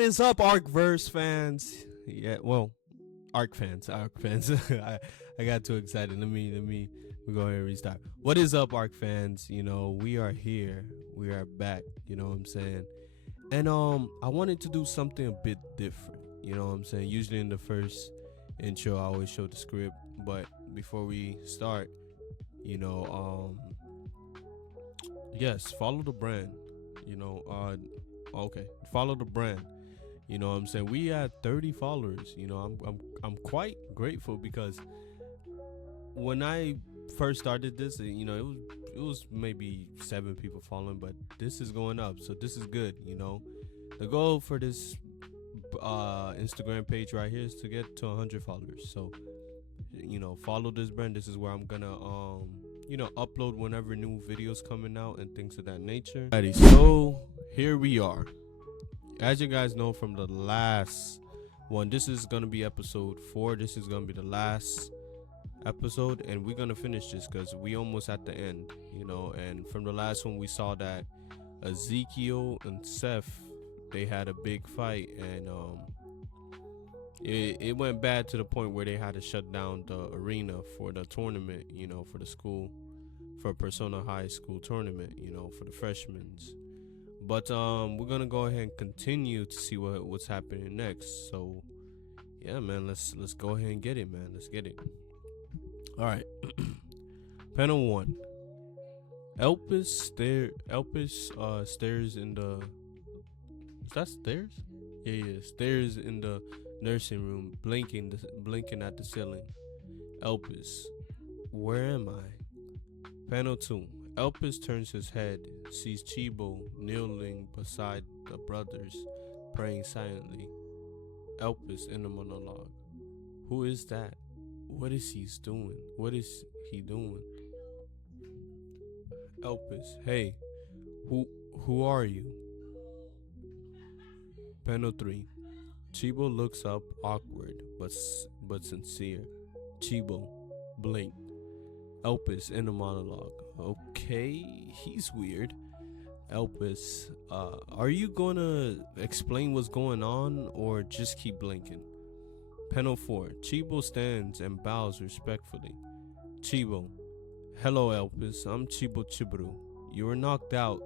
What is up, Ark Verse fans? Yeah, well, Ark fans, Ark fans. I got too excited. Let me go ahead and restart. What is up, Ark fans? We are here. We are back. You know what I'm saying? And I wanted to do something a bit different. You know what I'm saying? Usually in the first intro, I always show the script, but before we start, you know, yes, follow the brand. Okay, follow the brand. You know what I'm saying? We had 30 followers. I'm quite grateful because when I first started this, it was maybe 7 people following, but this is going up, so this is good. The goal for this Instagram page right here is to get to 100 followers. So follow this brand. This is where I'm gonna upload whenever new videos coming out and things of that nature. Alrighty, so here we are. As you guys know from the last one, this is gonna be episode 4. This is gonna be the last episode, and we're gonna finish this because we almost at the end. And from the last one, we saw that Ezekiel and Seth, they had a big fight, and it went bad to the point where they had to shut down the arena for the tournament, for the school, for Persona High School tournament, for the freshmen. But we're gonna go ahead and continue to see what's happening next. So yeah, man, let's go ahead and get it, man. Let's get it. All right. Panel 1. Elpis stares in the. Is that stairs? Yeah. Stairs in the nursing room, blinking at the ceiling. Elpis, where am I? Panel 2. Elpis turns his head, sees Chibo kneeling beside the brothers, praying silently. Elpis in the monologue. Who is that? What is he doing? What is he doing? Elpis, hey, who are you? Panel 3. Chibo looks up, awkward but sincere. Chibo, blink. Elpis in the monologue. Okay, he's weird. Elpis, are you gonna explain what's going on or just keep blinking? Panel 4. Chibo stands and bows respectfully. Chibo, hello Elpis, I'm Chibo Chiburu. You were knocked out.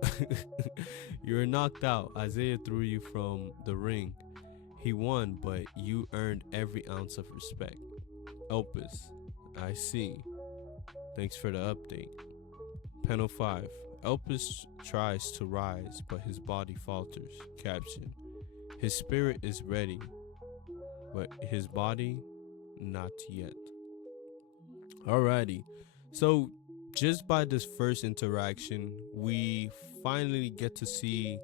You were knocked out. Isaiah threw you from the ring. He won, but you earned every ounce of respect. Elpis, I see. Thanks for the update. Panel 5. Elpis tries to rise, but his body falters. Caption. His spirit is ready, but his body, not yet. Alrighty. So, just by this first interaction, we finally get to see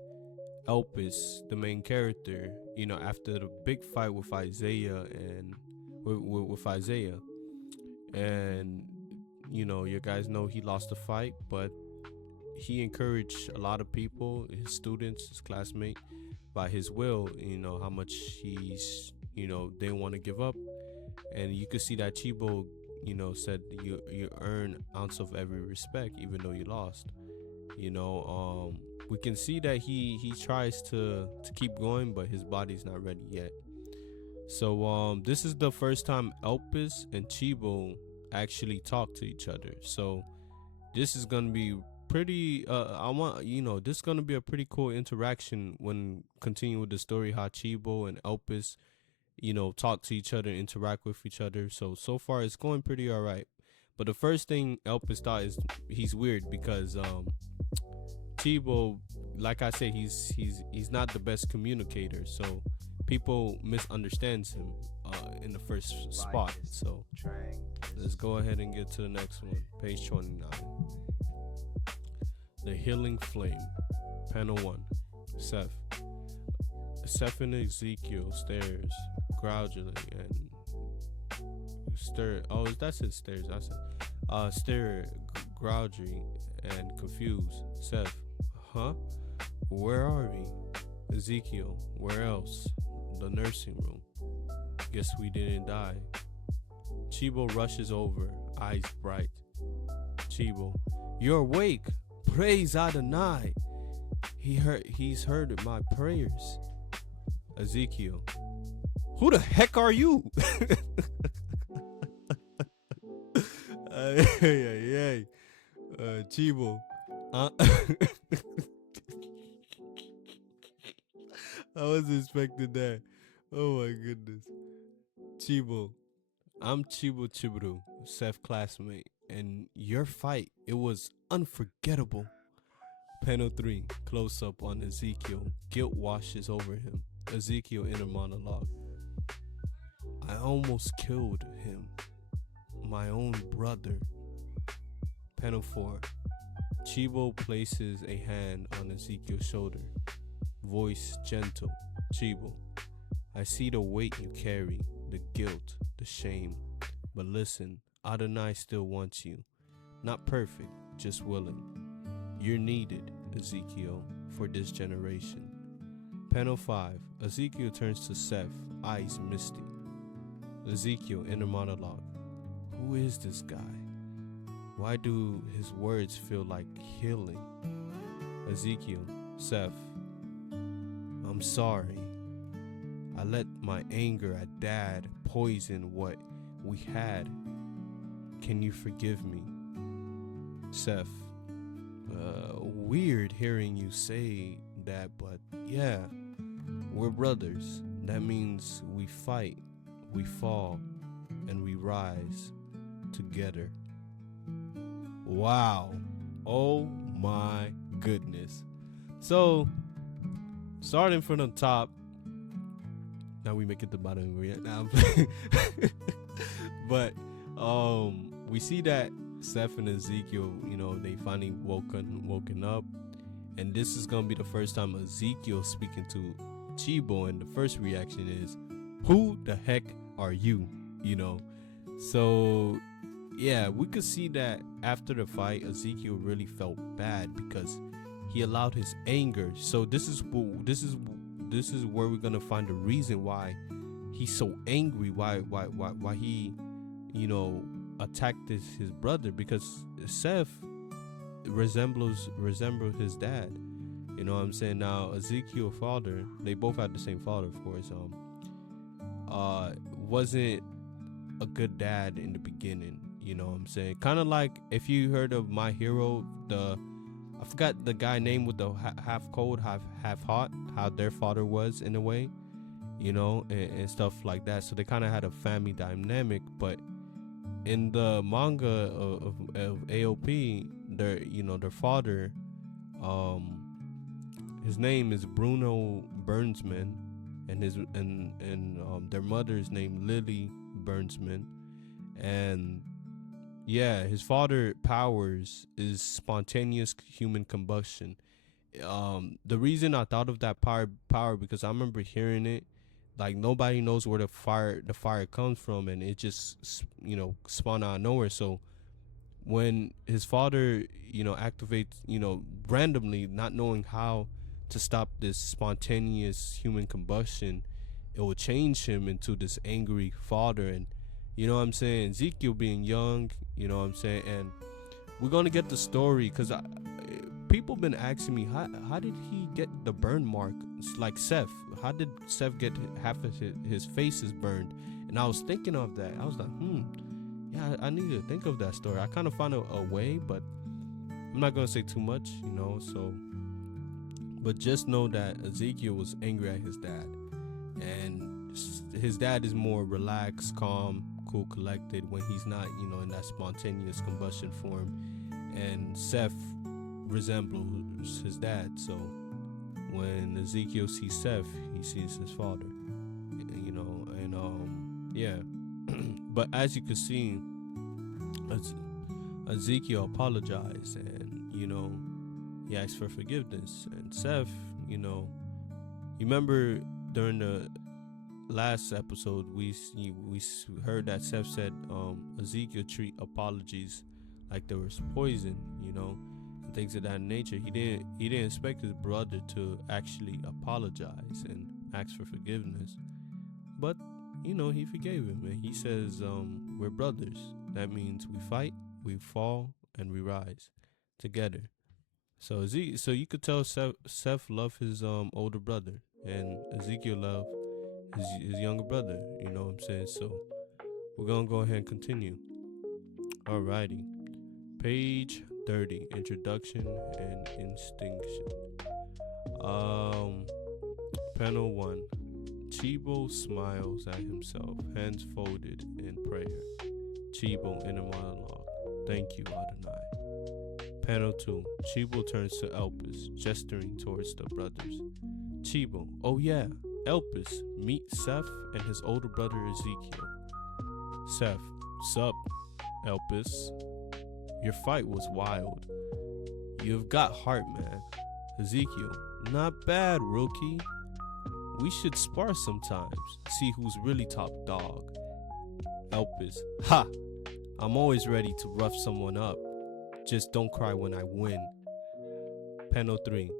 Elpis, the main character, after the big fight with Isaiah and with Isaiah. And you guys know he lost the fight, but he encouraged a lot of people, his students, his classmates, by his will, how much he's, they want to give up. And you could see that Chibo, said you earn ounce of every respect, even though you lost. We can see that he tries to keep going, but his body's not ready yet. So this is the first time Elpis and Chibo actually talk to each other. So this is gonna be pretty this is gonna be a pretty cool interaction when continuing with the story, how Chibo and Elpis talk to each other, interact with each other. So far it's going pretty all right. But the first thing Elpis thought is he's weird because Chibo, like I said, he's not the best communicator, so people misunderstands him in the first spot. So let's go ahead and get to the next one. Page 29. The Healing Flame. Panel 1. Seth and Ezekiel stares gradually and stare gradually and confused. Seth, huh? Where are we? Ezekiel, where else? The nursing room. Guess we didn't die. Chibo rushes over, eyes bright. Chibo, you're awake. Praise Adonai. He's heard my prayers. Ezekiel, who the heck are you? Hey, Chibo. Uh, I was expecting that. Oh my goodness. Chibo. I'm Chibo Chiburu, Seth classmate, and your fight, it was unforgettable. Panel 3, close up on Ezekiel. Guilt washes over him. Ezekiel inner monologue. I almost killed him. My own brother. Panel 4. Chibo places a hand on Ezekiel's shoulder. Voice gentle. Chibo. I see the weight you carry, the guilt, the shame. But listen, Adonai still wants you. Not perfect, just willing. You're needed, Ezekiel, for this generation. Panel 5. Ezekiel turns to Seth, eyes misty. Ezekiel inner monologue. Who is this guy? Why do his words feel like healing? Ezekiel, Seth. I'm sorry. I let my anger at Dad poison what we had. Can you forgive me? Seth. Weird hearing you say that, but yeah, we're brothers. That means we fight, we fall, and we rise together. Wow. Oh my goodness. So, starting from the top, now we make it the bottom. Now, but we see that Seth and Ezekiel, they finally woken up, and this is gonna be the first time Ezekiel speaking to Chibo, and the first reaction is, "Who the heck are you?" So yeah, we could see that after the fight, Ezekiel really felt bad because he allowed his anger. So this is where we're gonna find the reason why he's so angry, why he attacked his brother, because Seth resembles his dad. You know what I'm saying? Now Ezekiel's father, they both had the same father, of course, wasn't a good dad in the beginning. You know what I'm saying? Kind of like if you heard of My Hero, I forgot the guy name with the half cold, half hot, how their father was in a way, and stuff like that. So they kind of had a family dynamic. But in the manga of AOP, their father, his name is Bruno Burnsman, and their mother's name Lily Burnsman, and yeah, his father powers is spontaneous human combustion. The reason I thought of that power because I remember hearing it, like nobody knows where the fire comes from, and it just spawn out of nowhere. So when his father activates randomly, not knowing how to stop this spontaneous human combustion, it will change him into this angry father. And you know what I'm saying, Ezekiel being young, you know what I'm saying, and we're gonna get the story because people been asking me how did he get the burn mark? It's like Seth, how did Seth get half of his face is burned? And I was thinking of that. I was like, yeah, I need to think of that story. I kind of found a way, but I'm not gonna say too much, so, but just know that Ezekiel was angry at his dad, and his dad is more relaxed, calm, cool, collected when he's not in that spontaneous combustion form, and Seth resembles his dad. So when Ezekiel sees Seth, he sees his father, and yeah. But as you can see, Ezekiel apologized, and he asked for forgiveness. And Seth, you remember during the last episode we heard that Seth said Ezekiel treat apologies like there was poison, and things of that nature. He didn't expect his brother to actually apologize and ask for forgiveness, but he forgave him, and he says we're brothers. That means we fight, we fall, and we rise together. So you could tell Seth loved his older brother, and Ezekiel love his younger brother. You know what I'm saying? So we're gonna go ahead and continue. Alrighty, page 30, introduction and extinction. Panel 1. Chibo smiles at himself, hands folded in prayer. Chibo in a monologue. Thank you, Adonai. Panel 2. Chibo turns to Elpis, gesturing towards the brothers. Chibo, oh yeah, Elpis, meet Seth and his older brother Ezekiel. Seth, sup, Elpis. Your fight was wild. You've got heart, man. Ezekiel, not bad, rookie. We should spar sometimes, see who's really top dog. Elpis, ha! I'm always ready to rough someone up. Just don't cry when I win. Panel 3.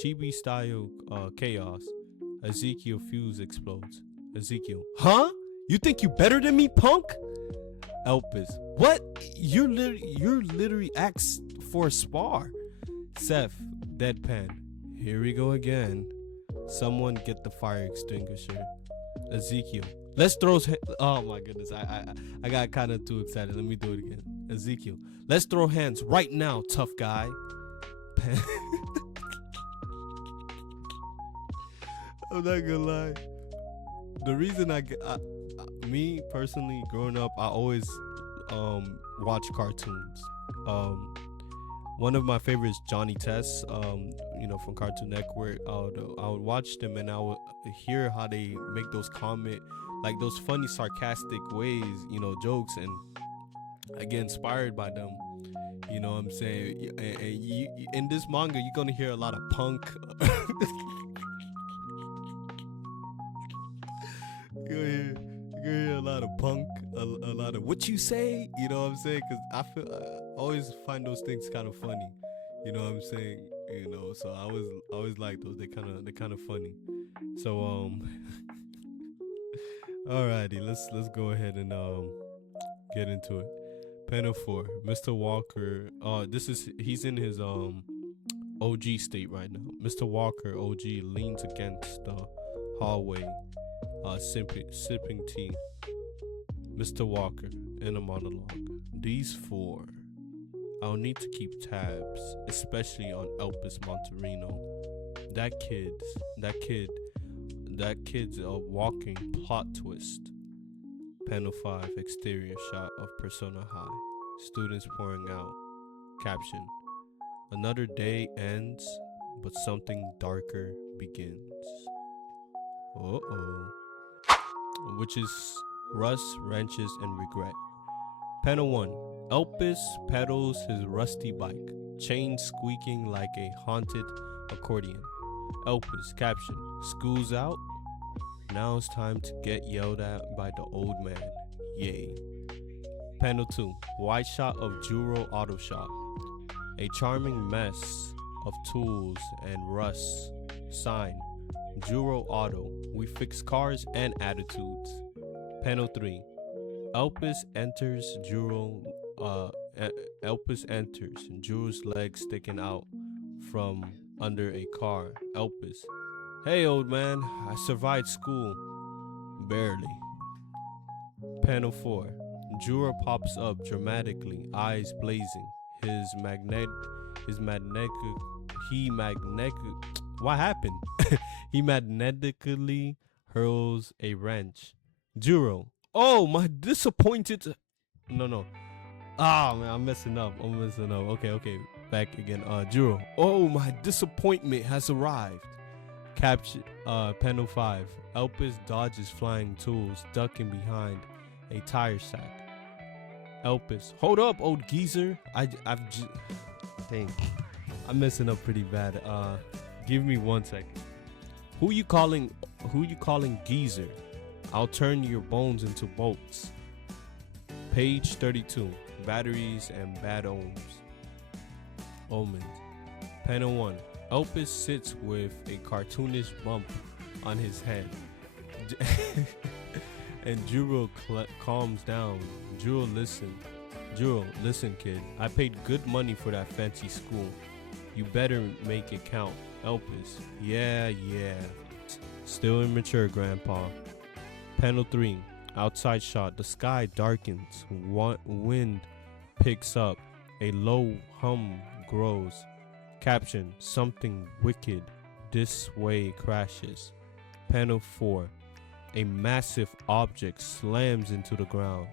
Chibi style chaos. Ezekiel fuse explodes. Ezekiel, huh? You think you better than me, punk? Elpis, what? You're literally asked for a spar. Seth, deadpan. Here we go again. Someone get the fire extinguisher. Ezekiel, let's throw. Oh my goodness, I got kind of too excited. Let me do it again. Ezekiel, let's throw hands right now, tough guy. I'm not gonna lie. The reason me personally, growing up, I always watch cartoons. One of my favorites, Johnny Test, from Cartoon Network. I would watch them and I would hear how they make those like those funny, sarcastic ways, jokes, and I get inspired by them. You know what I'm saying? And you, in this manga, you're gonna hear a lot of punk. You're gonna hear a lot of punk, a lot of what you say. You know what I'm saying? Because I always find those things kind of funny. You know what I'm saying? So I always like those. They kind of funny. So alrighty, let's go ahead and get into it. Panel 4, Mr. Walker. He's in his OG state right now. Mr. Walker OG leans against the hallway, sipping tea. Mr. Walker in a monologue. These 4. I'll need to keep tabs, especially on Elpis Monterino. That kid's a walking plot twist. Panel 5, exterior shot of Persona High. Students pouring out. Caption: another day ends, but something darker begins. Which is rust, wrenches, and regret. Panel 1. Elpis pedals his rusty bike, chain squeaking like a haunted accordion. Elpis, caption: school's out. Now it's time to get yelled at by the old man. Yay. Panel 2. Wide shot of Juro Auto Shop. A charming mess of tools and rust. Sign: Juro Auto. We fix cars and attitudes. Panel 3. Elpis enters Juro's legs sticking out from under a car. Elpis: hey old man, I survived school. Barely. Panel 4. Juro pops up dramatically, eyes blazing. What happened? He magnetically hurls a wrench. Juro: oh, my disappointed. No. Ah, man, I'm messing up. Okay. Back again. Juro: oh, my disappointment has arrived. Caption. Panel 5. Elpis dodges flying tools, ducking behind a tire sack. Elpis: hold up, old geezer. Dang, I'm messing up pretty bad. Give me 1 second. Who you calling geezer? I'll turn your bones into bolts. Page 32. Batteries and bad omens. Panel 1. Elpis sits with a cartoonish bump on his head. And Juro calms down. Juro, listen, kid. I paid good money for that fancy school. You better make it count. Elpis: yeah. Still immature, Grandpa. Panel 3. Outside shot. The sky darkens. Wind picks up. A low hum grows. Caption. Something wicked this way crashes. Panel 4. A massive object slams into the ground,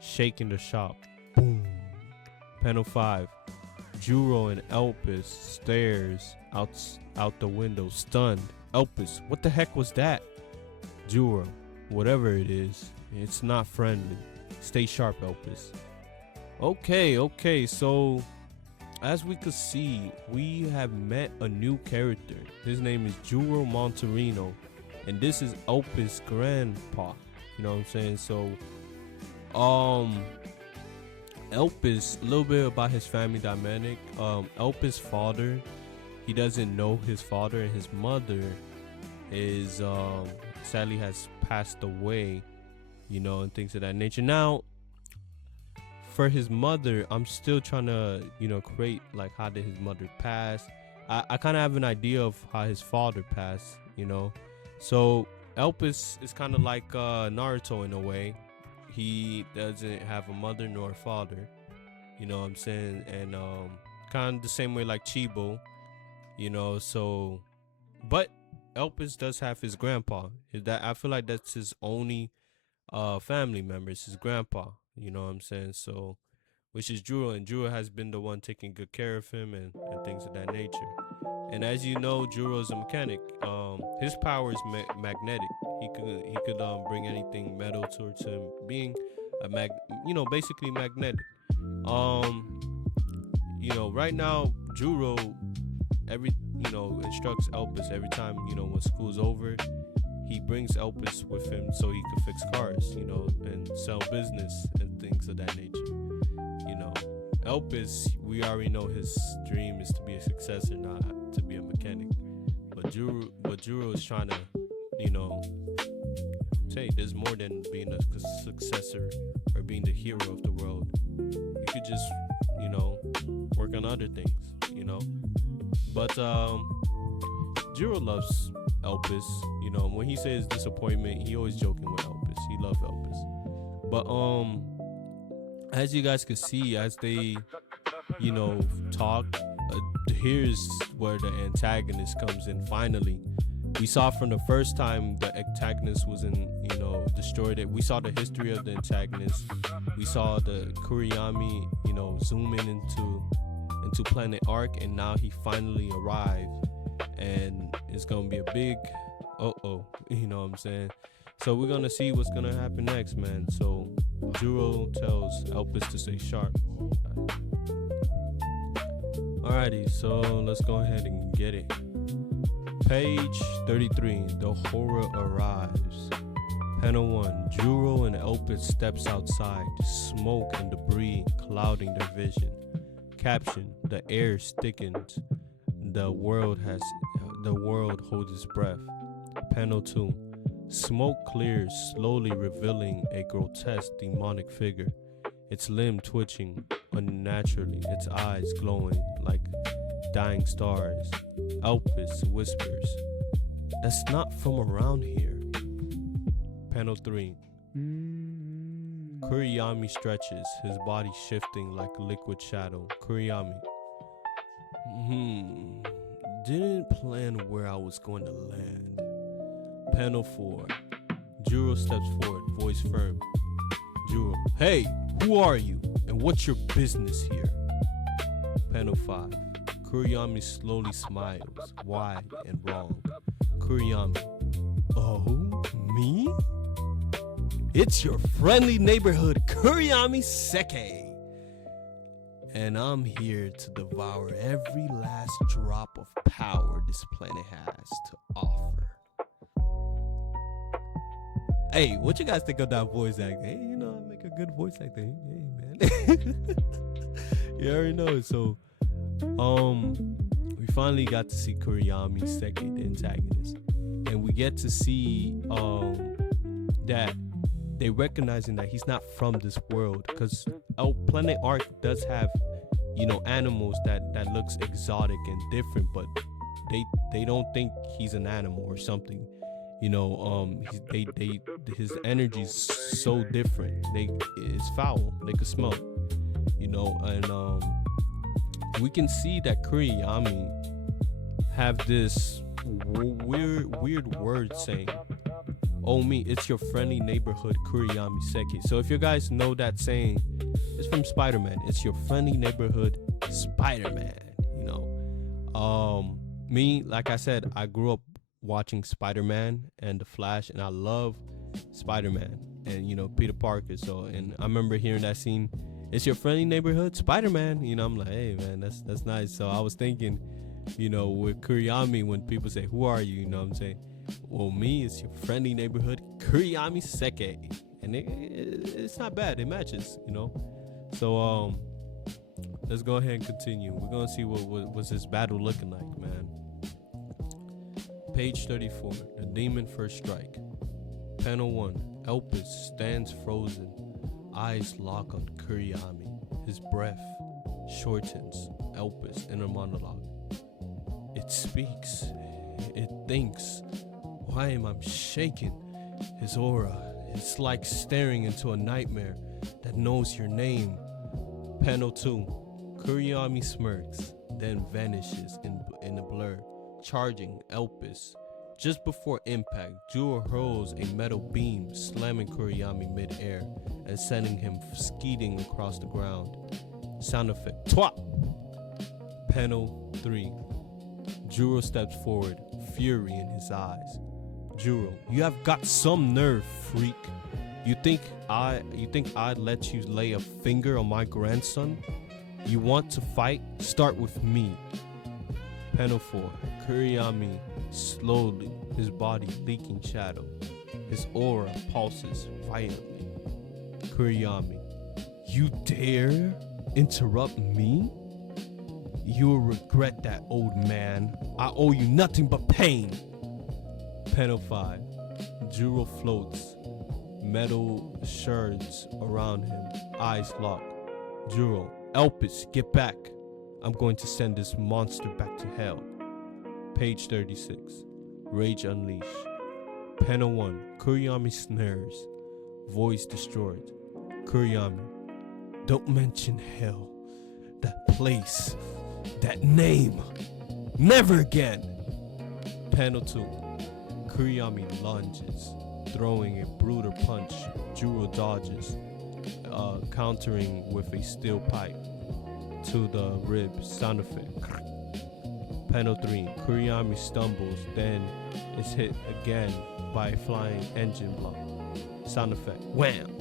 shaking the shop. Boom. Panel 5. Juro and Elpis stares out the window, stunned. Elpis, what the heck was that? Juro, whatever it is, it's not friendly. Stay sharp, Elpis. Okay, so as we could see, we have met a new character. His name is Juro Monterino, and this is Elpis' grandpa. You know what I'm saying? So, Elpis, a little bit about his family dynamic. Elpis' father, he doesn't know his father, and his mother is sadly has passed away, you know, and things of that nature. Now, for his mother, I'm still trying to, you know, create like how did his mother pass. I kind of have an idea of how his father passed, you know. So Elpis is kind of like Naruto in a way. He doesn't have a mother nor a father, you know what I'm saying? And kind of the same way like Chibo, you know. So, but Elpis does have his grandpa. That I feel like that's his only family member. It's his grandpa, you know what I'm saying? So, which is Juro, and Juro has been the one taking good care of him and things of that nature. And as you know, Juro is a mechanic. His power is magnetic. He could bring anything metal towards him, being a basically magnetic. Right now Juro instructs Elpis every time, when school's over, he brings Elpis with him so he could fix cars, and sell business and things of that nature. Elpis, we already know his dream is to be a successor, not to be a mechanic. But Juro is trying to, say there's more than being a successor or being the hero of the world. You could just, work on other things, But Juro loves Elpis. When he says disappointment, he always joking with Elpis. He loves Elpis. But as you guys can see, as they, talk, here's where the antagonist comes in. Finally, we saw from the first time the antagonist was destroyed it. We saw the history of the antagonist. We saw the Kurayami, zoom in into planet Ark, and now he finally arrived, and it's gonna be a big you know what I'm saying? So we're gonna see what's gonna happen next, man. So Juro tells Elpis to stay sharp. Alrighty, so let's go ahead and get it. Page 33, the horror arrives. Panel 1, Juro and Elpis steps outside, smoke and debris clouding their vision. Caption, the air thickens, the world holds its breath. Panel 2, smoke clears, slowly revealing a grotesque demonic figure, its limb twitching unnaturally, its eyes glowing like dying stars. Elpis whispers, "That's not from around here." Panel 3, Kurayami stretches, his body shifting like a liquid shadow. Kurayami, didn't plan where I was going to land. Panel 4, Juro steps forward, voice firm. Juro, "Hey, who are you? And what's your business here?" Panel 5, Kurayami slowly smiles, wide and wrong. Kurayami, "Oh, me? It's your friendly neighborhood Kurayami Sekei. And I'm here to devour every last drop of power this planet has to offer." Hey, what you guys think of that voice acting? Hey, I make a good voice acting. Hey, man. You already know. So, we finally got to see Kurayami Sekei, the antagonist. And we get to see that they recognizing that he's not from this world, because planet Ark does have animals that looks exotic and different, but they don't think he's an animal or something. You know, his energy's so different. It's foul. They could smell it, you know, and we can see that Kurayami have this weird word saying, "Oh me, it's your friendly neighborhood Kurayami Sekei." So if you guys know that saying, it's from Spider-Man. It's your friendly neighborhood Spider-Man. You know, me, like I said, I grew up watching Spider-Man and The Flash, and I love Spider-Man and, you know, Peter Parker. So, and I remember hearing that scene, "It's your friendly neighborhood Spider-Man." You know, I'm like, hey man, that's nice. So I was thinking, you know, with Kurayami, when people say, "Who are you?" You know what I'm saying? Well, me, it's your friendly neighborhood Kurayami Sekei. And it's not bad. It matches, you know. So let's go ahead and continue. We're gonna see what's this battle looking like, man. Page 34, the demon first strike. Panel 1, Elpis stands frozen, eyes lock on Kurayami. His breath shortens. Elpis inner monologue. It speaks. It thinks. Why am I shaking? His aura. It's like staring into a nightmare that knows your name. Panel 2. Kurayami smirks, then vanishes in a blur, charging Elpis. Just before impact, Jewel hurls a metal beam, slamming Kurayami mid-air and sending him skeeting across the ground. Sound effect. Twat! Panel 3. Juro steps forward, fury in his eyes. Juro, you have got some nerve, freak. You think I'd let you lay a finger on my grandson? You want to fight? Start with me. Panel 4. Kurayami slowly, his body leaking shadow. His aura pulses violently. Kurayami, you dare interrupt me? You'll regret that, old man. I owe you nothing but pain. Panel 5. Juro floats. Metal shards around him. Eyes locked. Juro, Elpis, get back. I'm going to send this monster back to hell. Page 36. Rage Unleashed. Panel 1. Kurayami snares. Voice destroyed. Kurayami, don't mention hell. That place. That name. Never again. Panel 2. Kurayami lunges, throwing a brutal punch. Juro dodges, countering with a steel pipe to the rib. Sound effect. Panel 3. Kurayami stumbles, then is hit again by a flying engine block. Sound effect. Wham!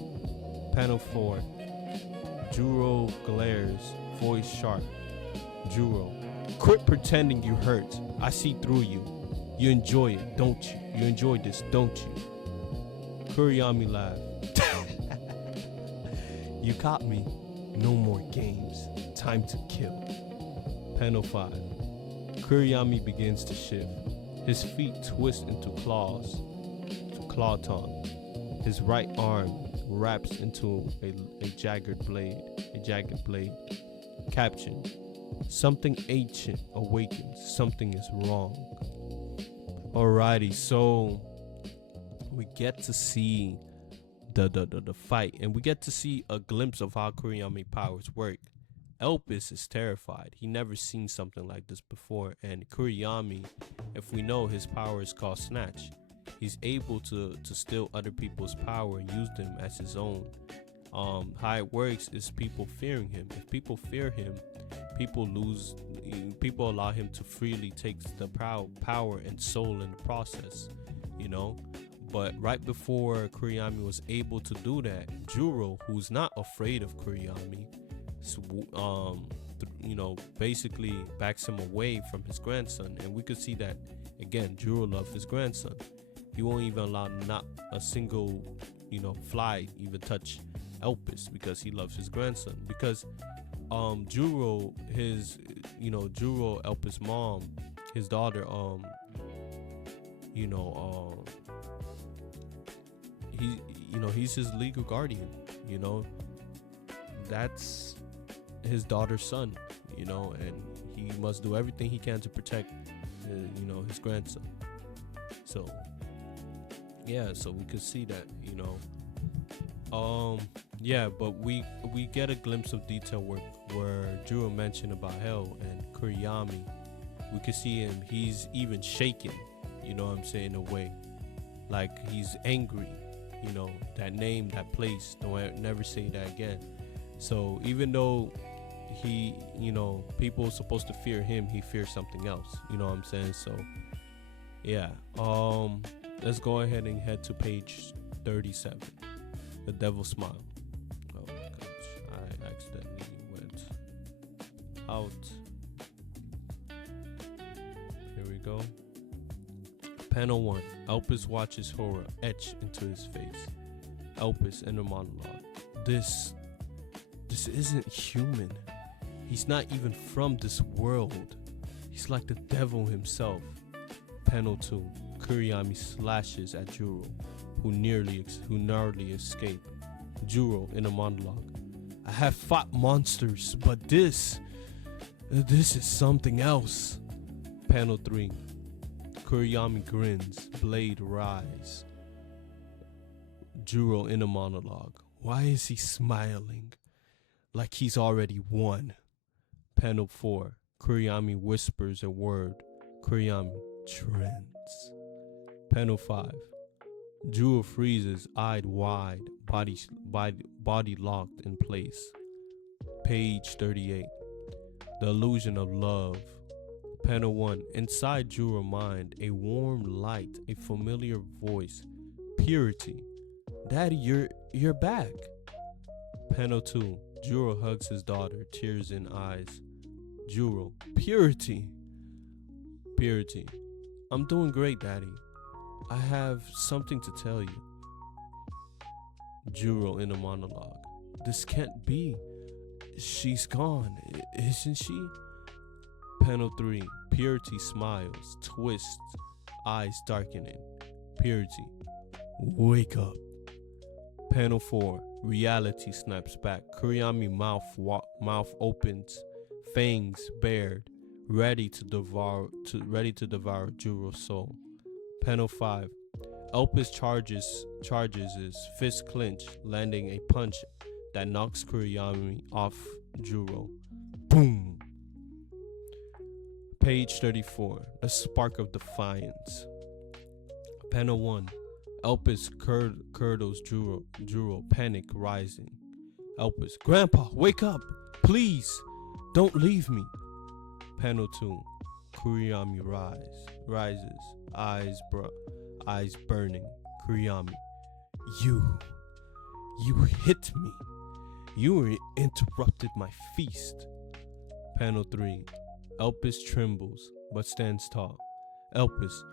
Panel 4. Juro glares, voice sharp. Juro, quit pretending you hurt. I see through you. You enjoy it, don't you? You enjoy this, don't you? Kurayami laughed. You caught me. No more games. Time to kill. Panel 5. Kurayami begins to shift. His feet twist into claws, to claw tongue. His right arm wraps into a jagged blade. Caption. Something ancient awakens. Something is wrong. Alrighty, so we get to see the fight, and we get to see a glimpse of how Kurayami powers work. Elpis is terrified. He never seen something like this before, and Kurayami, if we know, his power is called Snatch. He's able to steal other people's power and use them as his own. How it works is people fearing him. If people fear him, people allow him to freely take the power and soul in the process, you know. But right before Kurayami was able to do that, Juro, who's not afraid of Kurayami, basically backs him away from his grandson. And we could see that again. Juro loves his grandson. He won't even allow not a single fly even touch Elpis because he loves his grandson. Because Juro, Elpis' mom, his daughter, he's his legal guardian. That's his daughter's son, and he must do everything he can to protect his grandson. So Yeah, so we could see that, you know. Yeah, but we get a glimpse of detail where Juro mentioned about hell and Kurayami. We could see him, he's even shaking, you know what I'm saying, in a way. Like he's angry, you know, that name, that place, don't never say that again. So even though he, you know, people are supposed to fear him, he fears something else, you know what I'm saying? So yeah, let's go ahead and head to page 37, the devil smile. Oh gosh, I accidentally went out. Here we go. Panel 1. Elpis watches horror etch into his face. Elpis in a monologue. This isn't human. He's not even from this world. He's like the devil himself. Panel 2. Kurayami slashes at Juro, who narrowly escaped. Juro in a monologue. I have fought monsters, but this is something else. Panel 3. Kurayami grins, blade rise. Juro in a monologue. Why is he smiling? Like he's already won. Panel 4. Kurayami whispers a word. Kurayami trends. Panel 5. Juro freezes, eyed wide, body locked in place. Page 38. The illusion of love. Panel 1. Inside Juro's mind, a warm light, a familiar voice. Purity. Daddy, you're back. Panel 2. Juro hugs his daughter, tears in eyes. Juro. Purity. Purity. I'm doing great, Daddy. I have something to tell you. Juro in a monologue. This can't be. She's gone, isn't she? Panel 3. Purity smiles, twists, eyes darkening. Purity. Wake up. Panel 4. Reality snaps back. Kurayami mouth opens, fangs bared, ready to devour Juro's soul. Panel 5. Elpis charges his fist clench, landing a punch that knocks Kurayami off Juro. Boom. Page 34. The spark of defiance. Panel 1. Elpis curdles Juro, panic rising. Elpis. Grandpa, wake up! Please! Don't leave me! Panel 2. Kurayami rises, eyes burning. Kurayami. You hit me. You interrupted my feast. Panel 3. Elpis trembles, but stands tall. Elpis.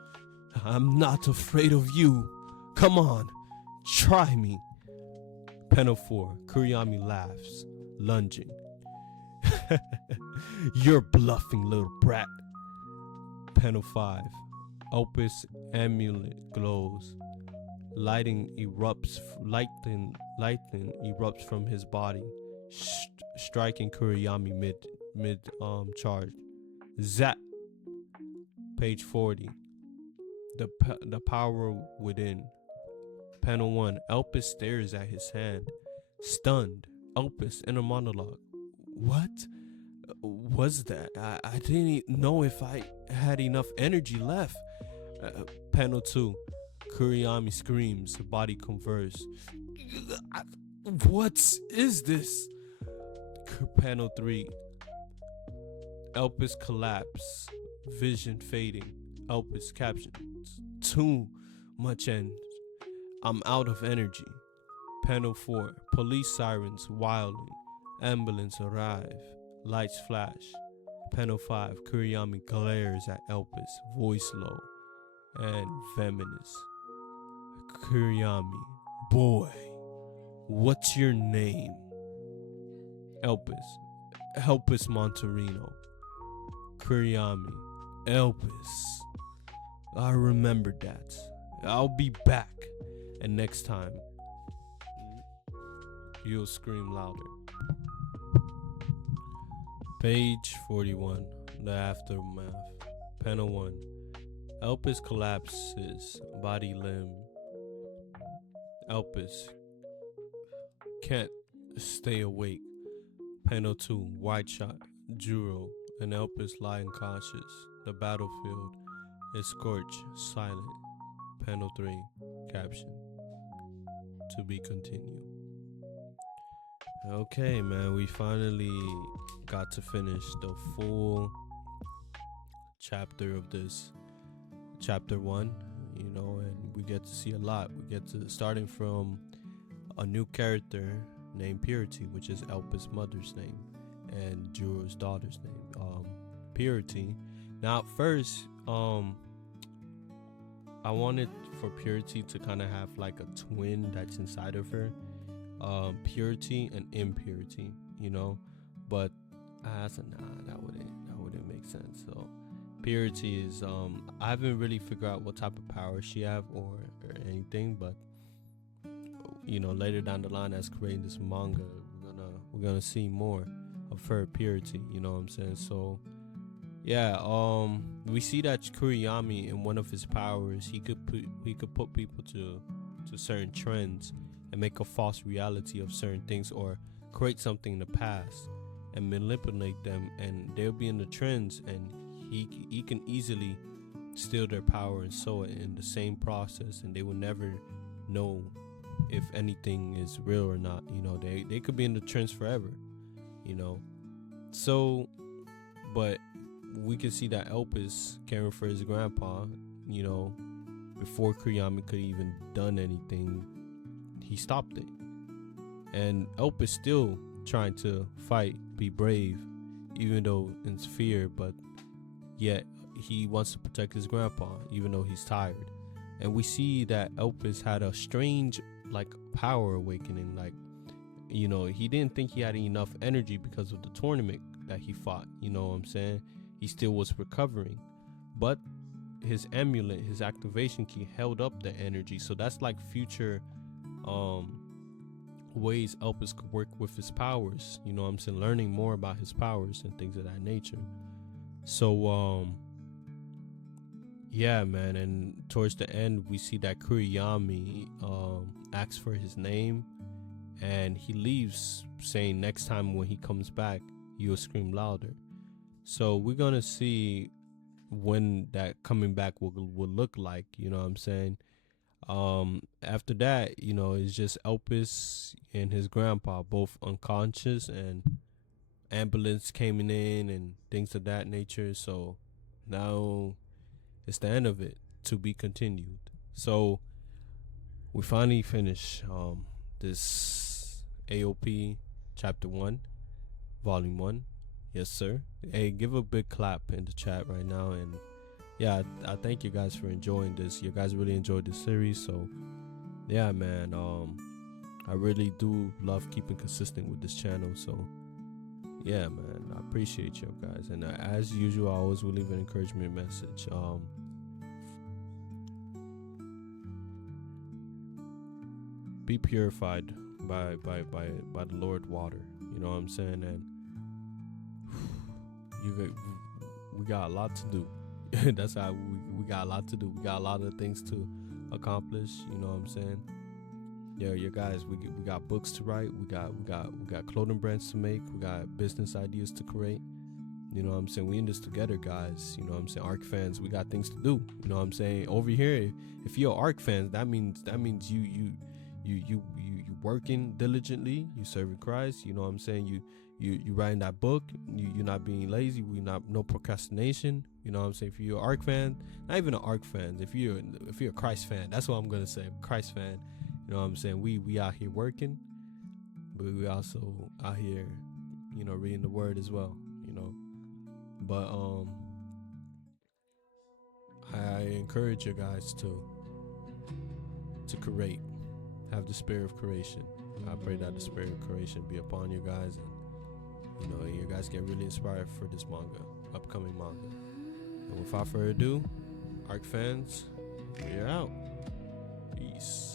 I'm not afraid of you. Come on, try me. Panel 4. Kurayami laughs, lunging. You're bluffing, little brat. Panel 5. Elpis amulet glows. Lightning erupts from his body, striking Kurayami mid charge. Zap. Page 40. The power within. Panel 1. Elpis stares at his hand, stunned. Elpis in a monologue. What was that? I didn't know if I had enough energy left. Panel 2. Kurayami screams, body converts. What is this? Panel 3. Elpis collapse, vision fading. Elpis captions. Too much end. I'm out of energy. Panel 4. Police sirens wildly. Ambulance arrive. Lights flash. Panel 5. Kurayami glares at Elpis, voice low and venomous. Kurayami. Boy, what's your name? Elpis Monterino. Kurayami. Elpis. I remembered that. I'll be back. And next time, you'll scream louder. Page 41. The aftermath. Panel 1. Elpis collapses, body limb Elpis can't stay awake. Panel 2, Wide Shot, Juro, and Elpis lie unconscious. The battlefield is scorched, silent. Panel 3, caption, to be continued. Okay, man, we finally got to finish the full chapter of this. Chapter 1, you know, and we get to see a lot. We get to, starting from a new character named Purity, which is Elpis' mother's name, and Juro's daughter's name, Purity. Now, at first, I wanted for Purity to kind of have like a twin that's inside of her, Purity and Impurity, you know, but I said, nah, that wouldn't make sense. So Purity is, I haven't really figured out what type of power she have or anything, but you know, later down the line as creating this manga, we're gonna see more of her Purity, you know what I'm saying? So yeah, we see that Kurayami, in one of his powers, he could put people to certain trends and make a false reality of certain things, or create something in the past and manipulate them, and they'll be in the trends, and he can easily steal their power and sow it in the same process, and they will never know if anything is real or not. You know, they could be in the trends forever, you know. So, but we can see that Elpis caring for his grandpa, you know, before Kurayami could even done anything, he stopped it. And Elpis still trying to fight, be brave, even though in fear, but yet he wants to protect his grandpa, even though he's tired. And we see that Elpis had a strange, like, power awakening. Like, you know, he didn't think he had enough energy because of the tournament that he fought, you know what I'm saying? He still was recovering, but his amulet, his activation key, held up the energy. So that's like future ways Elpis could work with his powers, you know what I'm saying, learning more about his powers and things of that nature. So yeah, man, and towards the end we see that Kurayami asks for his name, and he leaves saying next time when he comes back you'll scream louder. So we're gonna see when that coming back will look like, you know what I'm saying. After that, you know, it's just Elpis and his grandpa both unconscious, and ambulance came in and things of that nature. So now it's the end of it, to be continued. So we finally finish this AOP chapter 1 volume 1. Yes sir. Hey, give a big clap in the chat right now. And yeah, I thank you guys for enjoying this. You guys really enjoyed this series. So yeah, man, I really do love keeping consistent with this channel. So yeah, man, I appreciate you guys. And as usual, I always will leave an encouragement message. Be purified by the Lord water, you know what I'm saying? And we got a lot to do. That's how we got a lot to do. We got a lot of things to accomplish, you know what I'm saying? Yeah, you guys, we got books to write, we got clothing brands to make, we got business ideas to create, you know what I'm saying? We in this together, guys, you know what I'm saying? Ark fans, we got things to do, you know what I'm saying? Over here, if you're Ark fans, that means you working diligently, you serving Christ, you know what I'm saying? You writing that book, you're not being lazy, no procrastination, you know what I'm saying? If you're an Ark fan, not even an Ark fan, if you're a Christ fan, that's what I'm gonna say, Christ fan, you know what I'm saying? We out here working, but we also out here, you know, reading the word as well, you know. But I encourage you guys to create, have the spirit of creation. I pray that the spirit of creation be upon you guys, and you know, you guys get really inspired for this upcoming manga. And without further ado, Ark fans, we're out. Peace.